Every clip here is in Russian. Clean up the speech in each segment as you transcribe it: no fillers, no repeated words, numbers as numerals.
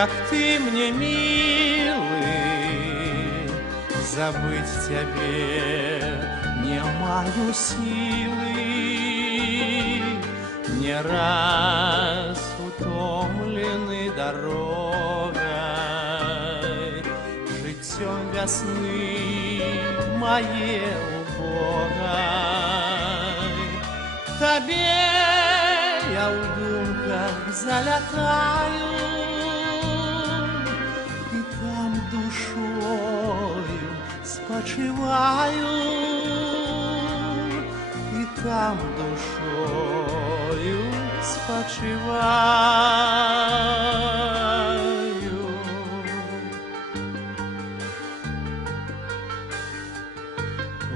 як ты мне милый, забыть тебе не маю силы. Не раз утомлены дорогой, життем весны моей убогой. Тебе я в думках залетаю, и там душою спочиваю, и там душою спочиваю.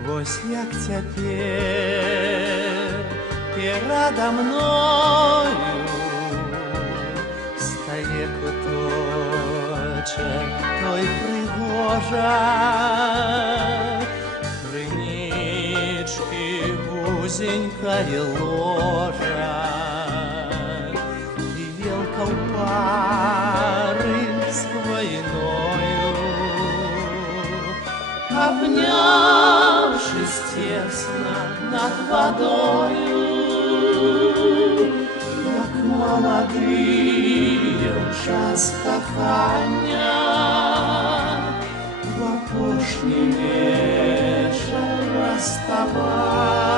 Вось як цяпер перадо мною стае куточак той прыгожа, крынічкі вузенькае ложа, і велка ў пары з хваіною. Обнявшись тесно над водою, як молодые в час кохання, в апошні вечір розставання.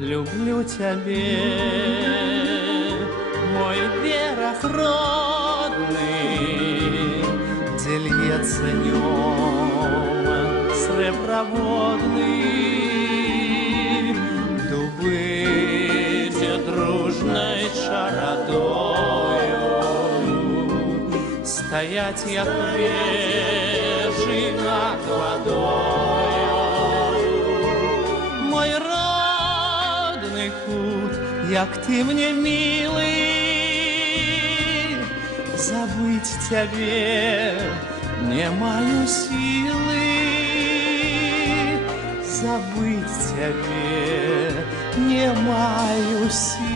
Люблю тебе, мой берег родный, где льется днем среброводный, дубы, где дружной чародою стоять як вежи над водою. Мой кут, як ты мне милый, забыть тебе не маю силы, забыть тебе не маю силы.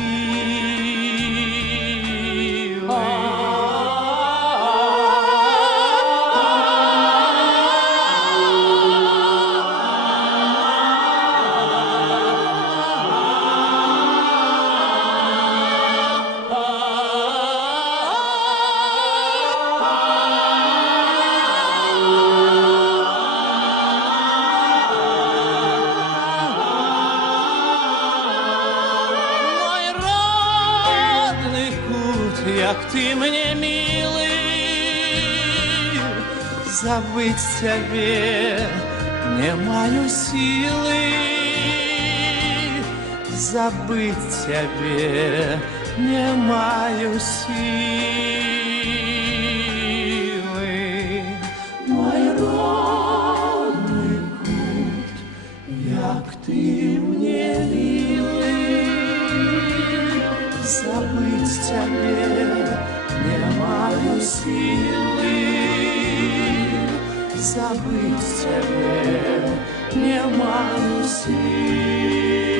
Як ты мне милый, забыть тебе не маю силы, забыть тебе не маю силы. Мой родный кут, як ты мне милый, забыть тебе не маю силы, забыть тебе не маю силы.